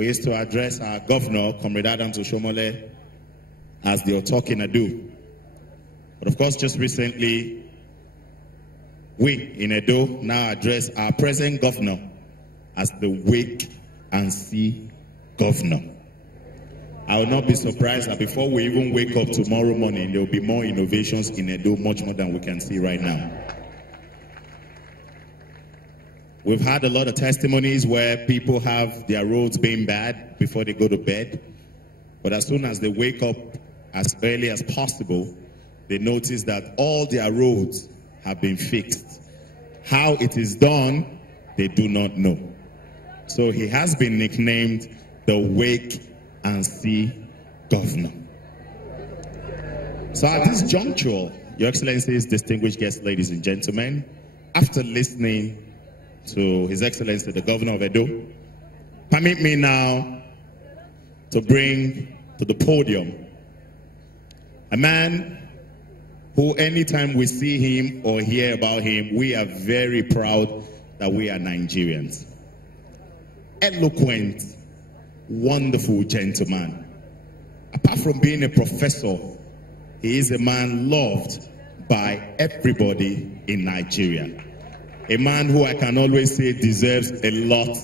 we used to address our governor, Comrade Adams Oshomole, as the Otokinadu. But of course, just recently, we in Edo now address our present governor as the wait and see governor. I will not be surprised that before we even wake up tomorrow morning, there will be more innovations in Edo, much more than we can see right now. We've had a lot of testimonies where people have their roads being bad before they go to bed. But as soon as they wake up as early as possible, they notice that all their roads have been fixed. How it is done, they do not know. So he has been nicknamed the Wake and See Governor. So at this juncture, Your Excellencies, distinguished guests, ladies and gentlemen, after listening to His Excellency, the Governor of Edo, permit me now to bring to the podium a man who, anytime we see him or hear about him, we are very proud that we are Nigerians. Eloquent, wonderful gentleman. Apart from being a professor, he is a man loved by everybody in Nigeria. A man who I can always say deserves a lot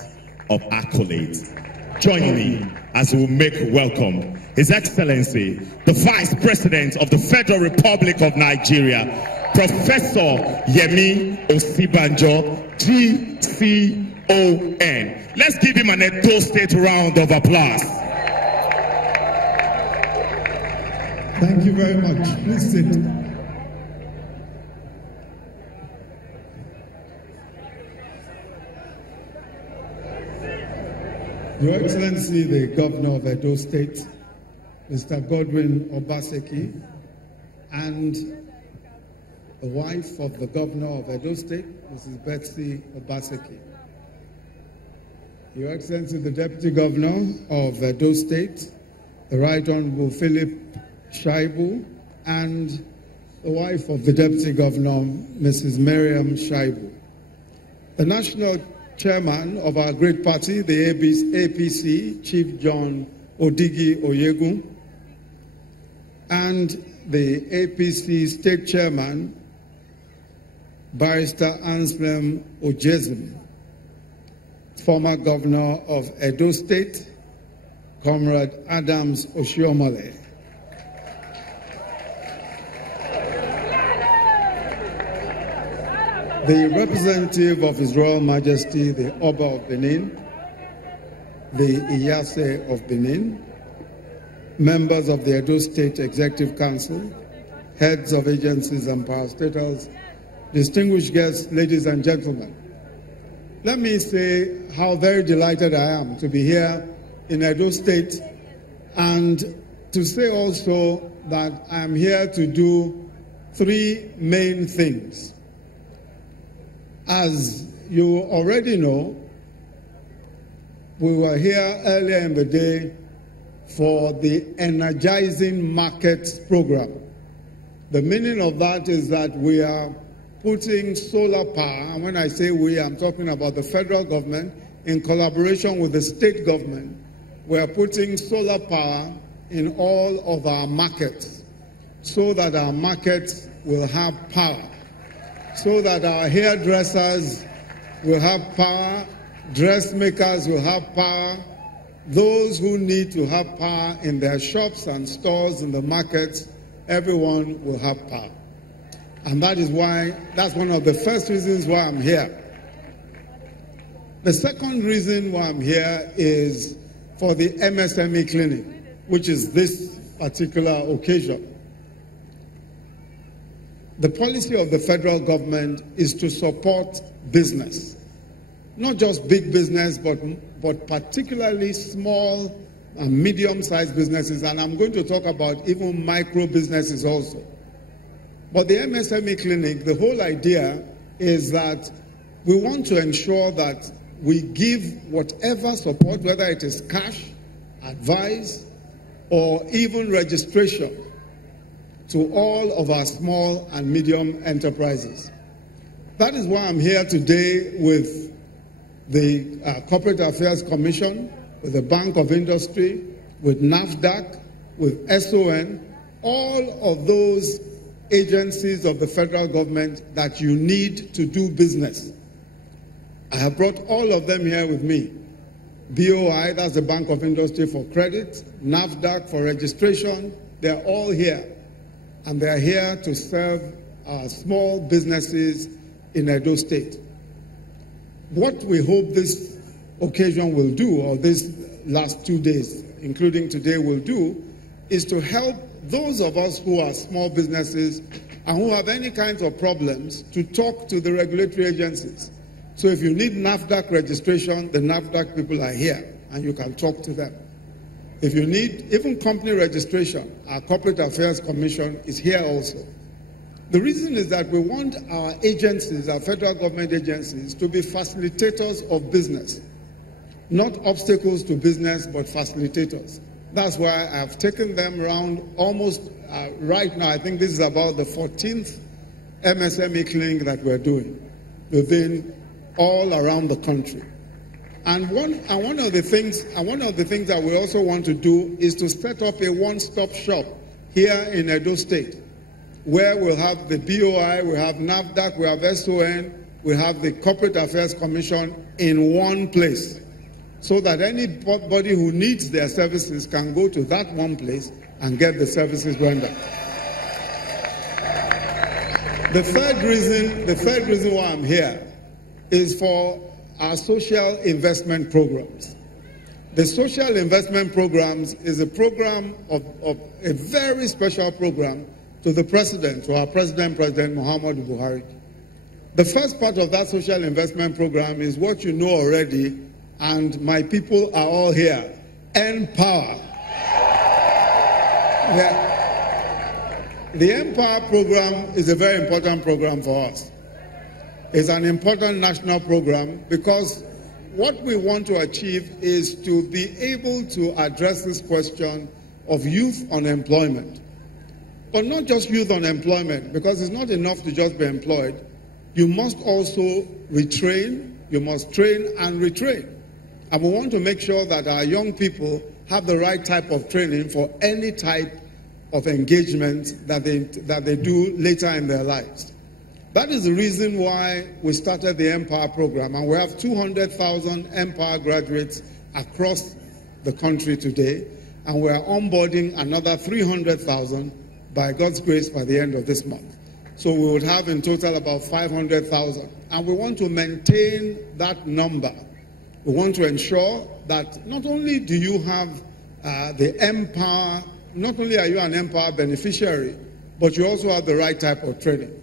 of accolades. Join me as we make welcome His Excellency, the Vice President of the Federal Republic of Nigeria, Professor Yemi Osibanjo, GCON. Let's give him an Edo State round of applause. Thank you very much. Please sit. Your Excellency, the Governor of Edo State, Mr. Godwin Obaseki, and the wife of the Governor of Edo State, Mrs. Betsy Obaseki. Your Excellency, the Deputy Governor of Edo State, the Right Honorable Philip Shaibu, and the wife of the Deputy Governor, Mrs. Miriam Shaibu. The National Chairman of our great party, the APC, Chief John Odigi Oyegun, and the APC State Chairman, Barrister Anselm Ojezim, former Governor of Edo State, Comrade Adams Oshiomhole, the representative of His Royal Majesty, the Oba of Benin, the Iyase of Benin, members of the Edo State Executive Council, heads of agencies and parastatals, distinguished guests, ladies and gentlemen. Let me say how very delighted I am to be here in Edo State, and to say also that I am here to do three main things. As you already know, we were here earlier in the day for the Energizing Markets program. The meaning of that is that we are putting solar power, and when I say we, I'm talking about the federal government in collaboration with the state government. We are putting solar power in all of our markets so that our markets will have power, so that our hairdressers will have power, dressmakers will have power, those who need to have power in their shops and stores, in the markets, everyone will have power. And that is why, that's one of the first reasons why I'm here. The second reason why I'm here is for the MSME clinic, which is this particular occasion. The policy of the federal government is to support business. Not just big business, but particularly small and medium-sized businesses. And I'm going to talk about even micro businesses also. But the MSME clinic, the whole idea is that we want to ensure that we give whatever support, whether it is cash, advice, or even registration, to all of our small and medium enterprises. That is why I'm here today with the Corporate Affairs Commission, with the Bank of Industry, with NAFDAC, with SON, all of those agencies of the federal government that you need to do business. I have brought all of them here with me. BOI, that's the Bank of Industry for credit, NAFDAC for registration, they're all here. And they're here to serve our small businesses in Edo State. What we hope this occasion will do, or this last 2 days, including today, will do, is to help those of us who are small businesses and who have any kinds of problems to talk to the regulatory agencies. So if you need NAFDAC registration, the NAFDAC people are here and you can talk to them. If you need even company registration, our Corporate Affairs Commission is here also. The reason is that we want our agencies, our federal government agencies, to be facilitators of business. Not obstacles to business, but facilitators. That's why I've taken them around almost right now. I think this is about the 14th MSME clinic that we're doing within all around the country. And one of the things that we also want to do is to set up a one-stop shop here in Edo State, where we'll have the BOI, we have NAFDAC, we have SON, we have the Corporate Affairs Commission in one place, so that anybody who needs their services can go to that one place and get the services rendered. The third reason why I'm here is for our social investment programs. The social investment programs is a program of a very special program to the President, to our President Muhammadu Buhari. The first part of that social investment program is what you know already, and my people are all here. Empower. The Empower program is a very important program for us. It's an important national program because what we want to achieve is to be able to address this question of youth unemployment. But not just youth unemployment, because it's not enough to just be employed. You must also retrain, you must train and retrain. And we want to make sure that our young people have the right type of training for any type of engagement that they do later in their lives. That is the reason why we started the Empower program, and we have 200,000 Empower graduates across the country today, and we are onboarding another 300,000 by God's grace by the end of this month. So we would have in total about 500,000, and we want to maintain that number. We want to ensure that not only do you have the Empower, not only are you an Empower beneficiary, but you also have the right type of training.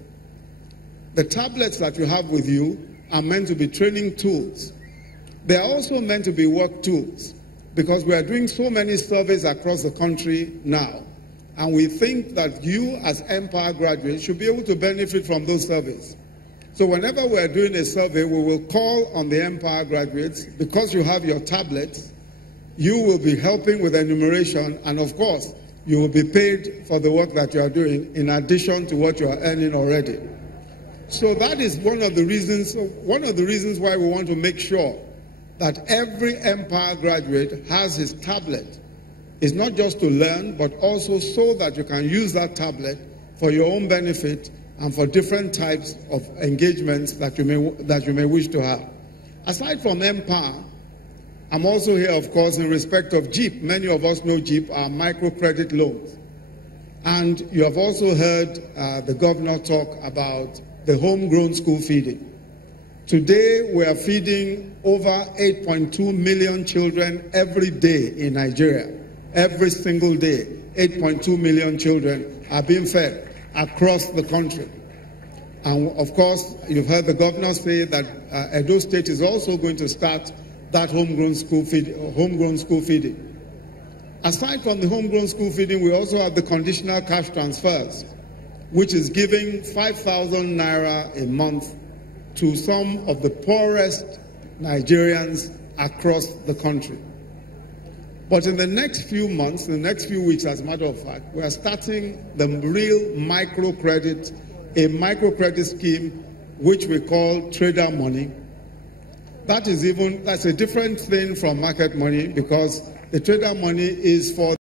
The tablets that you have with you are meant to be training tools. They are also meant to be work tools, because we are doing so many surveys across the country now, and we think that you as Empower graduates should be able to benefit from those surveys. So whenever we are doing a survey, we will call on the Empower graduates. Because you have your tablets, you will be helping with enumeration, and of course, you will be paid for the work that you are doing in addition to what you are earning already. So that is one of the reasons why we want to make sure that every Empower graduate has his tablet. It's not just to learn, but also so that you can use that tablet for your own benefit and for different types of engagements that you may wish to have. Aside from Empower, I'm also here, of course, in respect of JEEP. Many of us know JEEP are microcredit loans. And you have also heard the governor talk about the homegrown school feeding. Today, we are feeding over 8.2 million children every day in Nigeria. Every single day, 8.2 million children are being fed across the country. And of course, you've heard the governor say that Edo State is also going to start that homegrown school feeding. Aside from the homegrown school feeding, we also have the conditional cash transfers, which is giving 5,000 naira a month to some of the poorest Nigerians across the country. But in the next few months, in the next few weeks, as a matter of fact, we are starting the real microcredit, a microcredit scheme which we call Trader Money. That's a different thing from market money, because the trader money is for